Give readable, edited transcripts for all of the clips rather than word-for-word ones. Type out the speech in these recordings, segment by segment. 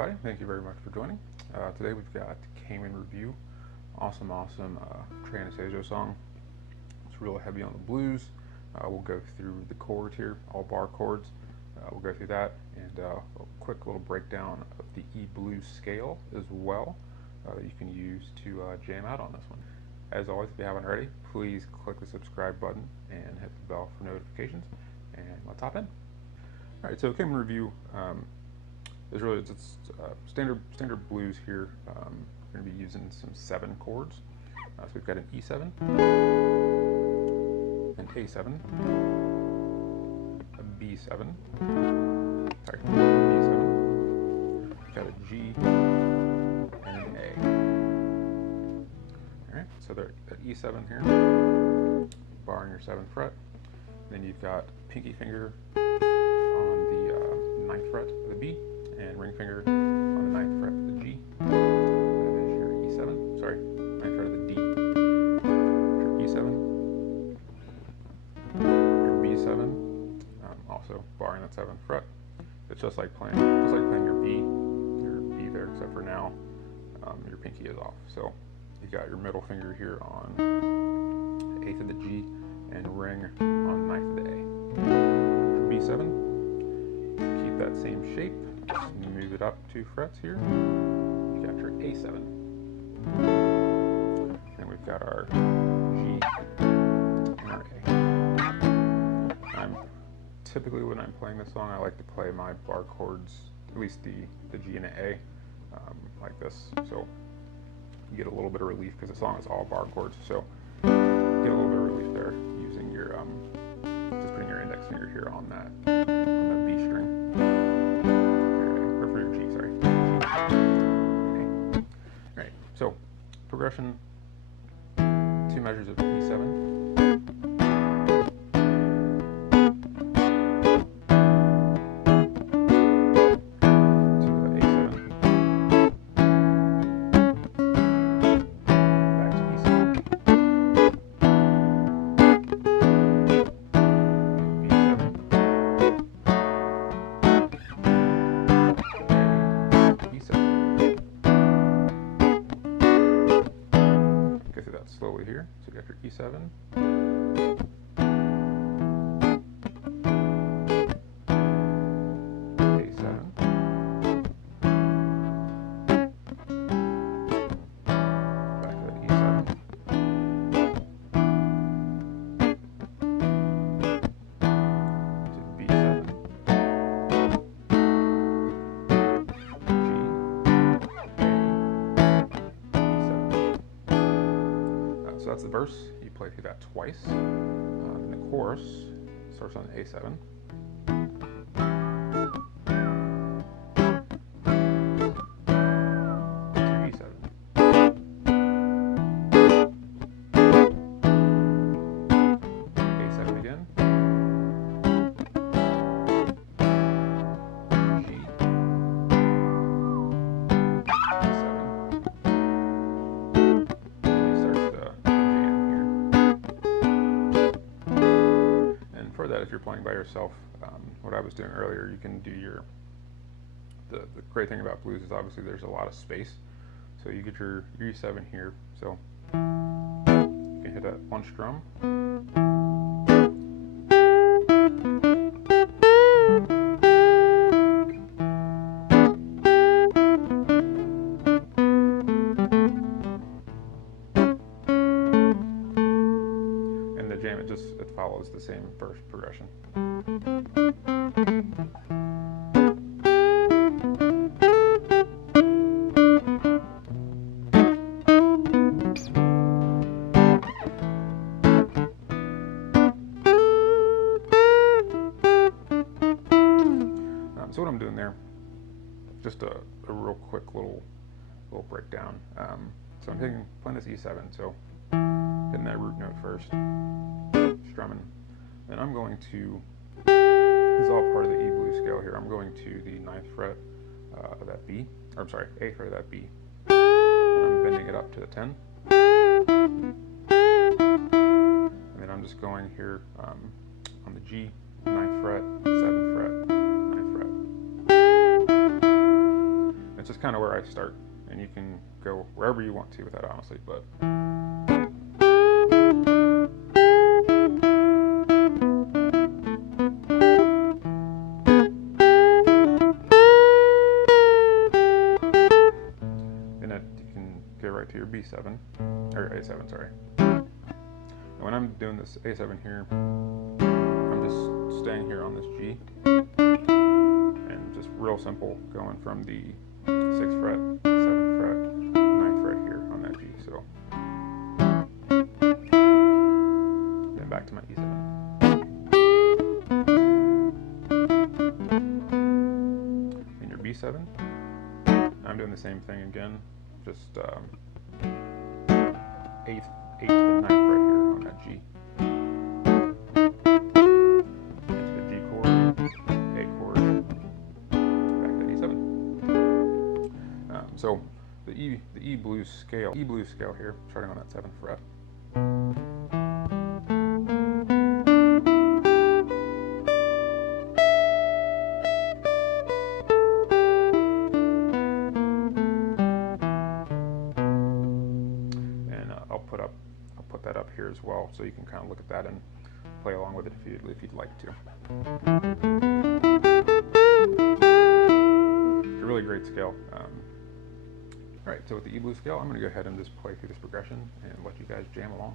everybody, thank you very much for joining. Today we've got Cayman Review, awesome Trey Anastasio song. It's real heavy on the blues. We'll go through the chords here, all bar chords. We'll go through that and a quick little breakdown of the E blues scale as well that you can use to jam out on this one. As always, if you haven't already, please click the subscribe button and hit the bell for notifications, and let's hop in. Alright, so Cayman Review is really it's standard blues here. We're going to be using some 7 chords. So we've got an E7, an A7, a B7, sorry, B7, we've got a G, and an A. Alright, so that E7 here, barring your 7th fret. Then you've got pinky finger on the 9th fret of the B, and ring finger on the 9th fret of the G. That is your E7, sorry, 9th fret of the D. Your E7, your B7, also barring that 7th fret. It's just like playing your B there, except for now your pinky is off. So you got your middle finger here on 8th of the G and ring on 9th of the A. Your B7, keep that same shape. Move it up 2 frets here. We've got your A7. And we've got our G and our A. Typically when I'm playing this song, I like to play my bar chords, at least the G and the A, like this. So you get a little bit of relief because the song is all bar chords. So you get a little bit of relief there using your, just putting your index finger here on that B string. Alright, so progression, 2 measures of E7. Slowly here, so you got your E7, A7, back to that E7, to B7, So that's the verse. You play through that twice. And the chorus starts on A7. To E7. A7 again. G. That if you're playing by yourself, what I was doing earlier, you can do the great thing about blues is obviously there's a lot of space, so you get your E7 here, so you can hit that 1 strum, and the jam it follows the same verse progression. So what I'm doing there, just a real quick little breakdown. So I'm playing this E7, so hitting that root note first, strumming. Then I'm going to, this is all part of the E blues scale here, I'm going to the 9th fret of that B, or I'm sorry, 8th fret of that B. And I'm bending it up to the 10. And then I'm just going here on the G, 9th fret, 7th fret, 9th fret. just kind of where I start, and you can go wherever you want to with that, honestly. But then you can go right to your B7 or A7, sorry. And when I'm doing this A7 here, I'm just staying here on this G, and just real simple, going from the 6th fret, 7th fret, 9th fret here on that G. So then back to my E7. And your B7, I'm doing the same thing again, just 8th to the 9th fret here on that G. Into the G chord, A chord, back to E7. So the E blues scale here, starting on that 7th fret. I'll put that up here as well, so you can kind of look at that and play along with it if you'd like to. It's a really great scale. All right, so with the E blues scale, I'm going to go ahead and just play through this progression and let you guys jam along.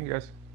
Thank you guys.